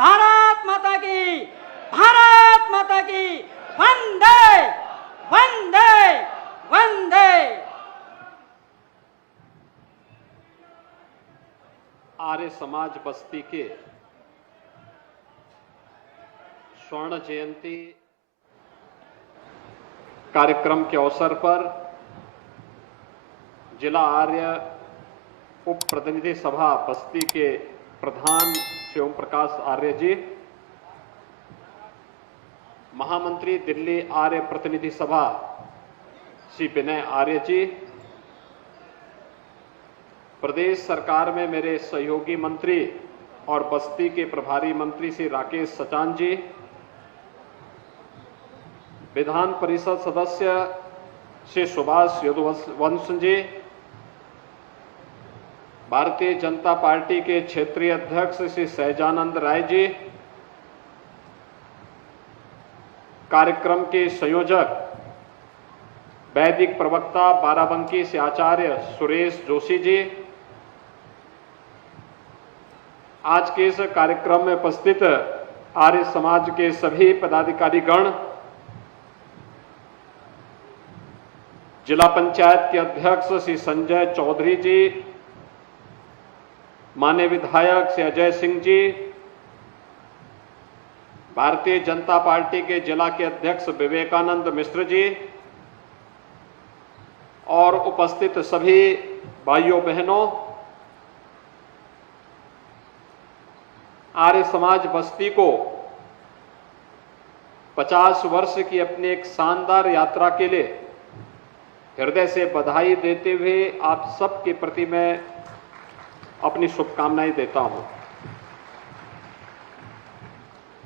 भारत माता की, भारत माता की, वंदे वंदे वंदे। आर्य समाज बस्ती के स्वर्ण जयंती कार्यक्रम के अवसर पर जिला आर्य उप प्रतिनिधि सभा बस्ती के प्रधान श्री ओम प्रकाश आर्य जी, महामंत्री दिल्ली आर्य प्रतिनिधि सभा श्री विनय आर्य जी, प्रदेश सरकार में मेरे सहयोगी मंत्री और बस्ती के प्रभारी मंत्री श्री राकेश सचान जी, विधान परिषद सदस्य श्री सुभाष यदुवंश जी, भारतीय जनता पार्टी के क्षेत्रीय अध्यक्ष श्री सहजानंद राय जी, कार्यक्रम के संयोजक वैदिक प्रवक्ता बाराबंकी से आचार्य सुरेश जोशी जी, आज के इस कार्यक्रम में उपस्थित आर्य समाज के सभी पदाधिकारी गण, जिला पंचायत के अध्यक्ष श्री संजय चौधरी जी, माननीय विधायक श्री अजय सिंह जी, भारतीय जनता पार्टी के जिला के अध्यक्ष विवेकानंद मिश्र जी और उपस्थित सभी भाइयों बहनों, आर्य समाज बस्ती को 50 वर्ष की अपनी एक शानदार यात्रा के लिए हृदय से बधाई देते हुए आप सबके प्रति मैं अपनी शुभकामनाएं देता हूं।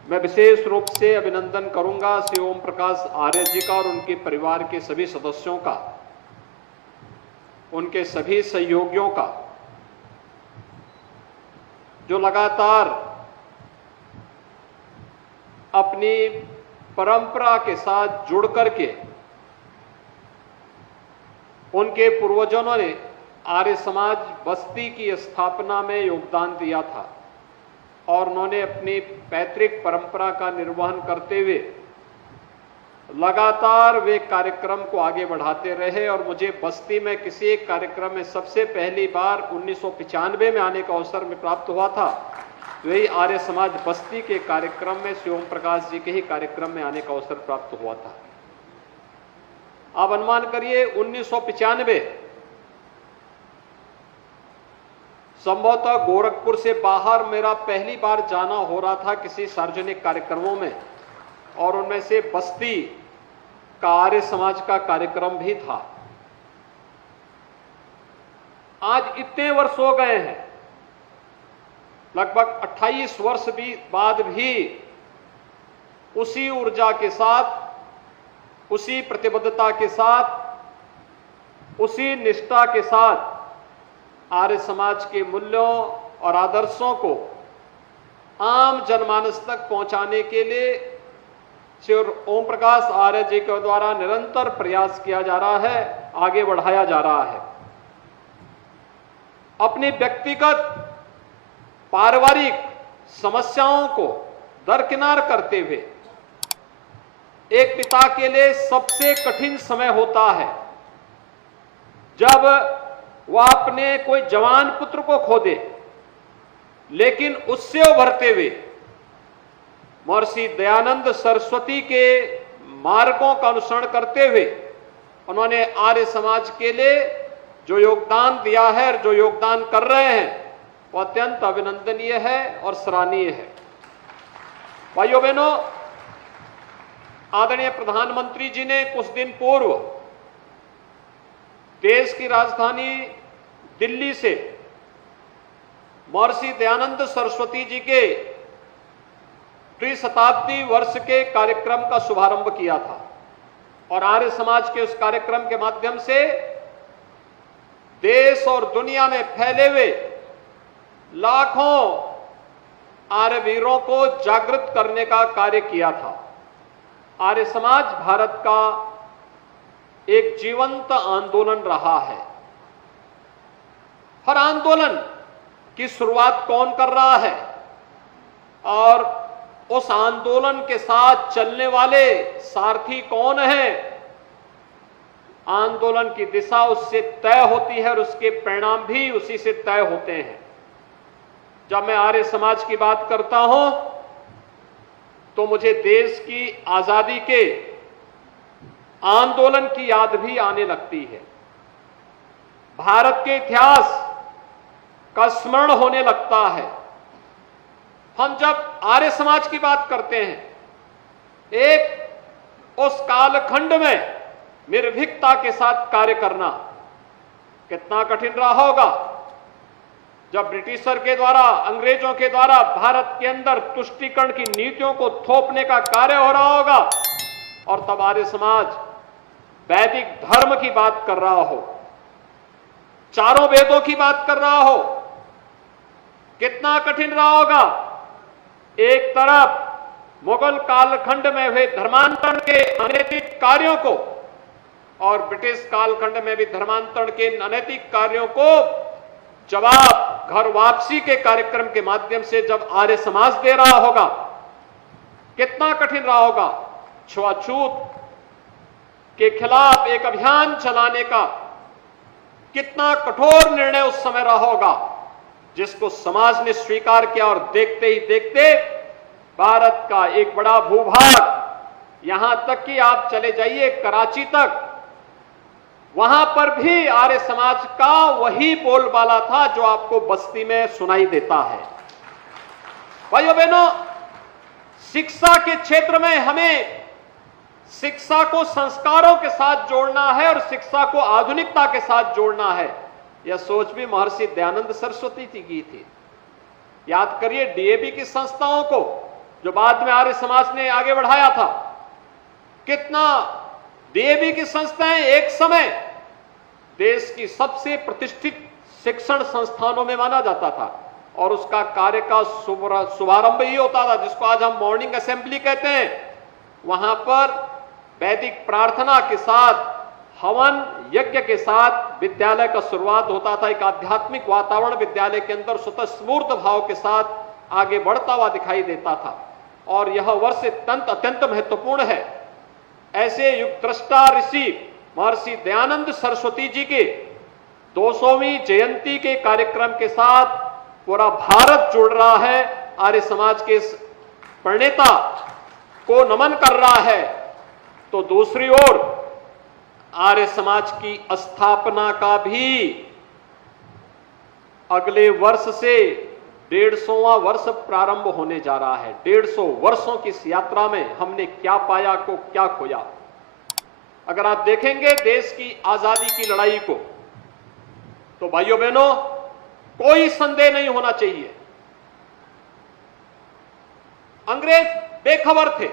मैं विशेष रूप से अभिनंदन करूंगा श्री ओम प्रकाश आर्य जी का और उनके परिवार के सभी सदस्यों का, उनके सभी सहयोगियों का, जो लगातार अपनी परंपरा के साथ जुड़ करके उनके पूर्वजों ने आर्य समाज बस्ती की स्थापना में योगदान दिया था और उन्होंने अपनी पैतृक परंपरा का निर्वहन करते हुए लगातार वे कार्यक्रम को आगे बढ़ाते रहे और मुझे बस्ती में किसी एक कार्यक्रम में सबसे पहली बार 1995 में आने का अवसर में प्राप्त हुआ था। वही आर्य समाज बस्ती के कार्यक्रम में श्री ओम प्रकाश जी के ही कार्यक्रम में आने का अवसर प्राप्त हुआ था। आप अनुमान करिए 1995 संभवतः गोरखपुर से बाहर मेरा पहली बार जाना हो रहा था किसी सार्वजनिक कार्यक्रमों में, और उनमें से बस्ती का आर्य समाज का कार्यक्रम भी था। आज इतने वर्ष हो गए हैं, लगभग 28 वर्ष बाद भी उसी ऊर्जा के साथ, उसी प्रतिबद्धता के साथ, उसी निष्ठा के साथ आर्य समाज के मूल्यों और आदर्शों को आम जनमानस तक पहुंचाने के लिए श्री ओम प्रकाश आर्य जी के द्वारा निरंतर प्रयास किया जा रहा है, आगे बढ़ाया जा रहा है। अपनी व्यक्तिगत पारिवारिक समस्याओं को दरकिनार करते हुए एक पिता के लिए सबसे कठिन समय होता है जब वह अपने कोई जवान पुत्र को खो दे, लेकिन उससे उभरते हुए महर्षि दयानंद सरस्वती के मार्गों का अनुसरण करते हुए उन्होंने आर्य समाज के लिए जो योगदान दिया है और जो योगदान कर रहे हैं वो अत्यंत अभिनंदनीय है और सराहनीय है। भाइयों बहनों, आदरणीय प्रधानमंत्री जी ने कुछ दिन पूर्व देश की राजधानी दिल्ली से महर्षि दयानंद सरस्वती जी के त्रिशताब्दी वर्ष के कार्यक्रम का शुभारंभ किया था और आर्य समाज के उस कार्यक्रम के माध्यम से देश और दुनिया में फैले हुए लाखों आर्य वीरों को जागृत करने का कार्य किया था। आर्य समाज भारत का एक जीवंत आंदोलन रहा है। हर आंदोलन की शुरुआत कौन कर रहा है? और उस आंदोलन के साथ चलने वाले सारथी कौन हैं? आंदोलन की दिशा उससे तय होती है और उसके परिणाम भी उसी से तय होते हैं। जब मैं आर्य समाज की बात करता हूं तो मुझे देश की आजादी के आंदोलन की याद भी आने लगती है। भारत के इतिहास का स्मरण होने लगता है। हम जब आर्य समाज की बात करते हैं, एक उस कालखंड में निर्भीकता के साथ कार्य करना कितना कठिन रहा होगा, जब ब्रिटिशर के द्वारा, अंग्रेजों के द्वारा भारत के अंदर तुष्टीकरण की नीतियों को थोपने का कार्य हो रहा होगा और तब आर्य समाज वैदिक धर्म की बात कर रहा हो, चारों वेदों की बात कर रहा हो, कितना कठिन रहा होगा। एक तरफ मुगल कालखंड में हुए धर्मांतरण के अनैतिक कार्यों को और ब्रिटिश कालखंड में भी धर्मांतरण के अनैतिक कार्यों को जवाब घर वापसी के कार्यक्रम के माध्यम से जब आर्य समाज दे रहा होगा, कितना कठिन रहा होगा। छुआछूत के खिलाफ एक अभियान चलाने का कितना कठोर निर्णय उस समय रहा होगा, जिसको समाज ने स्वीकार किया और देखते ही देखते भारत का एक बड़ा भूभाग, यहां तक कि आप चले जाइए कराची तक, वहां पर भी आर्य समाज का वही बोलबाला था जो आपको बस्ती में सुनाई देता है। भाइयों बहनों, शिक्षा के क्षेत्र में हमें शिक्षा को संस्कारों के साथ जोड़ना है और शिक्षा को आधुनिकता के साथ जोड़ना है। यह सोच भी महर्षि दयानंद सरस्वती जी की थी। याद करिए डीएवी की संस्थाओं को जो बाद में आर्य समाज ने आगे बढ़ाया था, कितना डीएवी की संस्थाएं एक समय देश की सबसे प्रतिष्ठित शिक्षण संस्थानों में माना जाता था और उसका कार्य का शुभारंभ ही होता था, जिसको आज हम मॉर्निंग असेंबली कहते हैं। वहां पर वैदिक प्रार्थना के साथ, हवन यज्ञ के साथ विद्यालय का शुरुआत होता था। एक आध्यात्मिक वातावरण विद्यालय के अंदर स्वतः स्फूर्त भाव के साथ आगे बढ़ता हुआ दिखाई देता था और यह वर्ष अत्यंत महत्वपूर्ण है। ऐसे युग दृष्टा ऋषि महर्षि दयानंद सरस्वती जी के 200वीं जयंती के कार्यक्रम के साथ पूरा भारत जुड़ रहा है, आर्य समाज के प्रणेता को नमन कर रहा है। तो दूसरी ओर आर्य समाज की स्थापना का भी अगले वर्ष से 150वां वर्ष प्रारंभ होने जा रहा है। 150 वर्षों की इस यात्रा में हमने क्या पाया, को क्या खोया। अगर आप देखेंगे देश की आजादी की लड़ाई को, तो भाइयों बहनों कोई संदेह नहीं होना चाहिए, अंग्रेज बेखबर थे।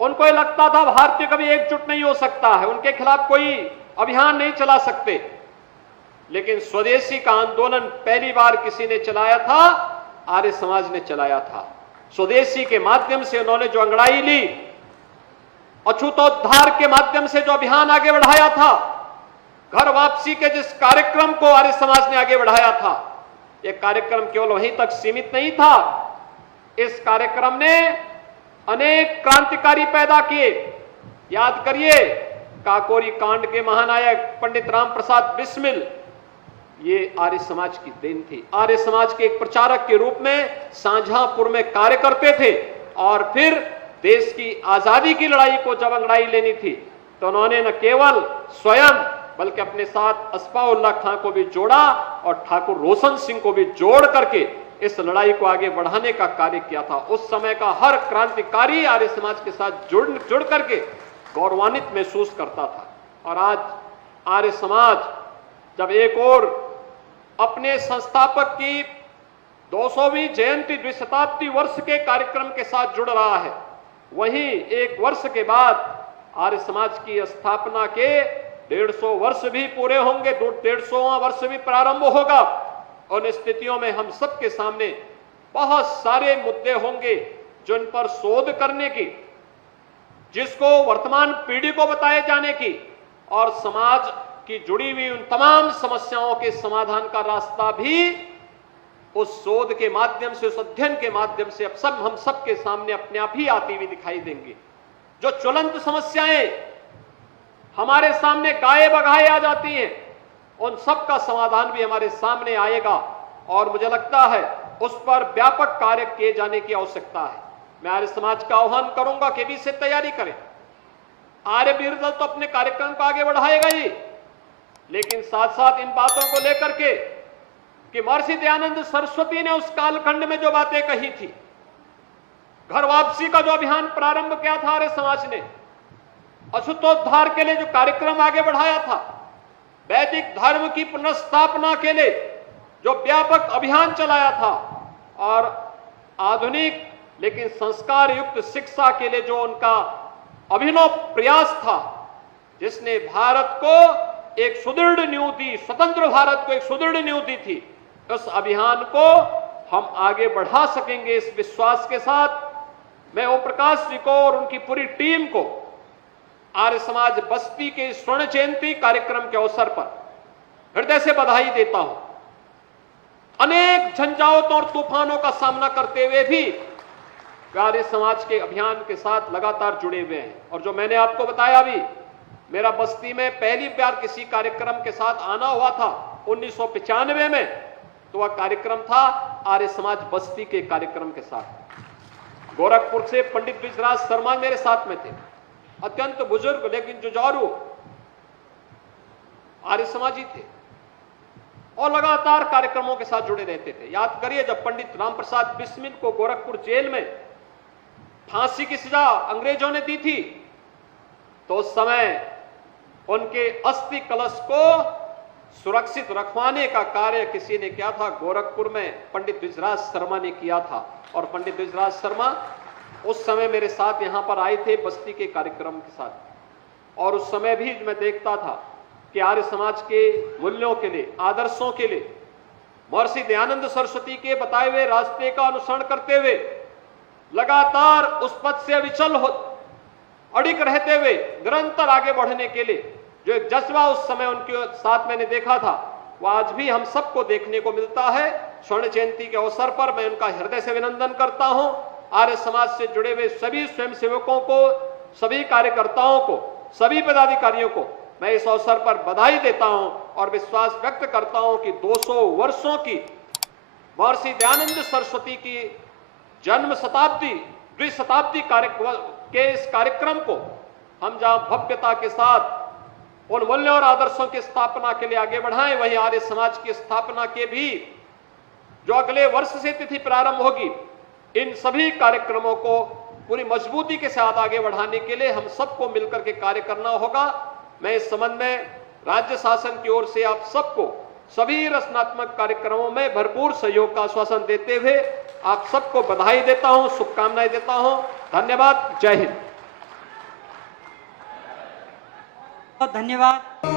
उनको यह लगता था भारतीय कभी एकजुट नहीं हो सकता है, उनके खिलाफ कोई अभियान नहीं चला सकते। लेकिन स्वदेशी का आंदोलन पहली बार किसी ने चलाया था, आर्य समाज ने चलाया था। स्वदेशी के माध्यम से उन्होंने जो अंगड़ाई ली, अछूतोद्धार के माध्यम से जो अभियान आगे बढ़ाया था, घर वापसी के जिस कार्यक्रम को आर्य समाज ने आगे बढ़ाया था, यह कार्यक्रम केवल वहीं तक सीमित नहीं था। इस कार्यक्रम ने अनेक क्रांतिकारी पैदा किए। याद करिए काकोरी कांड के महानायक पंडित राम प्रसाद बिस्मिल, ये आर्य समाज की देन थी। आर्य समाज के एक प्रचारक के रूप में शाहजहांपुर में कार्य करते थे और फिर देश की आजादी की लड़ाई को जब अंगड़ाई लेनी थी तो उन्होंने न केवल स्वयं बल्कि अपने साथ अस्फाउल्लाह खां को भी जोड़ा और ठाकुर रोशन सिंह को भी जोड़ करके इस लड़ाई को आगे बढ़ाने का कार्य किया था। उस समय का हर क्रांतिकारी आर्य समाज के साथ जुड़ करके गौरवान्वित महसूस करता था। और आज आर्य समाज जब एक ओर अपने संस्थापक की 200वीं जयंती द्विशताब्दी वर्ष के कार्यक्रम के साथ जुड़ रहा है, वहीं एक वर्ष के बाद आर्य समाज की स्थापना के 150 वर्ष भी पूरे होंगे, 150वां वर्ष भी प्रारंभ होगा। उन स्थितियों में हम सबके सामने बहुत सारे मुद्दे होंगे जिन पर शोध करने की, जिसको वर्तमान पीढ़ी को बताए जाने की और समाज की जुड़ी हुई उन तमाम समस्याओं के समाधान का रास्ता भी उस शोध के माध्यम से, उस अध्ययन के माध्यम से अब सब हम सबके सामने अपने आप ही आती हुई दिखाई देंगी। जो ज्वलंत समस्याएं हमारे सामने गाये बगाए आ जाती हैं, उन सब का समाधान भी हमारे सामने आएगा और मुझे लगता है उस पर व्यापक कार्य किए जाने की आवश्यकता है। मैं आर्य समाज का आह्वान करूंगा कि भी से तैयारी करें। आर्य वीर दल तो अपने कार्यक्रम को आगे बढ़ाएगा ही, लेकिन साथ साथ इन बातों को लेकर के कि महर्षि दयानंद सरस्वती ने उस कालखंड में जो बातें कही थी, घर वापसी का जो अभियान प्रारंभ किया था आर्य समाज ने, अछूतोद्धार के लिए जो कार्यक्रम आगे बढ़ाया था, वैदिक धर्म की पुनर्स्थापना के लिए जो व्यापक अभियान चलाया था, और आधुनिक लेकिन संस्कार युक्त शिक्षा के लिए जो उनका अभिनव प्रयास था, जिसने भारत को एक सुदृढ़ नींव दी, स्वतंत्र भारत को एक सुदृढ़ नींव दी थी, उस अभियान को हम आगे बढ़ा सकेंगे। इस विश्वास के साथ मैं ओम प्रकाश जी को और उनकी पूरी टीम को आर्य समाज बस्ती के स्वर्ण जयंती कार्यक्रम के अवसर पर हृदय से बधाई देता हूं। अनेक झंझावातों और तूफानों का सामना करते हुए भी आर्य समाज के अभियान के साथ लगातार जुड़े हुए हैं। और जो मैंने आपको बताया भी, मेरा बस्ती में पहली बार किसी कार्यक्रम के साथ आना हुआ था 1995 में, तो वह कार्यक्रम था आर्य समाज बस्ती के कार्यक्रम के साथ। गोरखपुर से पंडित द्विजराज शर्मा मेरे साथ में थे, अत्यंत बुजुर्ग लेकिन जुझारू आर्य समाजी थे और लगातार कार्यक्रमों के साथ जुड़े रहते थे। याद करिए, जब पंडित रामप्रसाद बिस्मिल को गोरखपुर जेल में फांसी की सजा अंग्रेजों ने दी थी, तो उस समय उनके अस्थि कलश को सुरक्षित रखवाने का कार्य किसी ने किया था, गोरखपुर में पंडित द्विजराज शर्मा ने किया था। और पंडित द्विजराज शर्मा उस समय मेरे साथ यहां पर आए थे बस्ती के कार्यक्रम के साथ, और उस समय भी मैं देखता था कि आर्य समाज के मूल्यों के लिए, आदर्शों के लिए महर्षि दयानंद सरस्वती के बताए हुए रास्ते का अनुसरण करते हुए लगातार उस पथ से अविचल हो अड़िग रहते हुए निरंतर आगे बढ़ने के लिए जो एक जज्बा उस समय उनके साथ मैंने देखा था, वह आज भी हम सबको देखने को मिलता है। स्वर्ण जयंती के अवसर पर मैं उनका हृदय से अभिनंदन करता हूं। आर्य समाज से जुड़े हुए सभी स्वयंसेवकों को, सभी कार्यकर्ताओं को, सभी पदाधिकारियों को मैं इस अवसर पर बधाई देता हूं और विश्वास व्यक्त करता हूं कि 200 वर्षों की महर्षि दयानंद सरस्वती की जन्म शताब्दी, द्विशताब्दी के इस कार्यक्रम को हम जहां भव्यता के साथ उन मूल्यों और आदर्शों की स्थापना के लिए आगे बढ़ाएं, वहीं आर्य समाज की स्थापना के भी जो अगले वर्ष से तिथि प्रारंभ होगी, इन सभी कार्यक्रमों को पूरी मजबूती के साथ आगे बढ़ाने के लिए हम सबको मिलकर के कार्य करना होगा। मैं इस संबंध में राज्य शासन की ओर से आप सबको सभी रचनात्मक कार्यक्रमों में भरपूर सहयोग का आश्वासन देते हुए आप सबको बधाई देता हूं, शुभकामनाएं देता हूं। धन्यवाद। जय हिंद। बहुत धन्यवाद।